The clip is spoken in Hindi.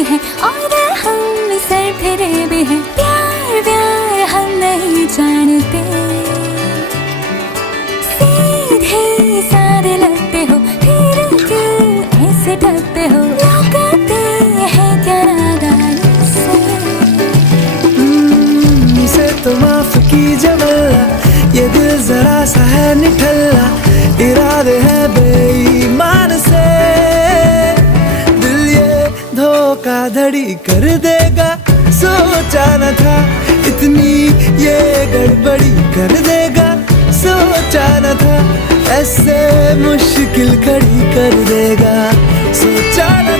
भी हैं और हम सर फिरे भी हैं। प्यार प्यार हम नहीं जानते, सीधे साधे लगते हो, फिर क्यों ऐसे डरते हो? लगाते हैं क्या नादानी से? इसे तो माफ कीजिए वल्ला, ये दिल जरा सा है निठल्ला, इरादे हैं बेईमान से। दिल ये धोखाधड़ी कर देगा, सोचा न था इतनी ये गड़बड़ी कर देगा, सोचा न था ऐसे मुश्किल खड़ी कर देगा, सोचा न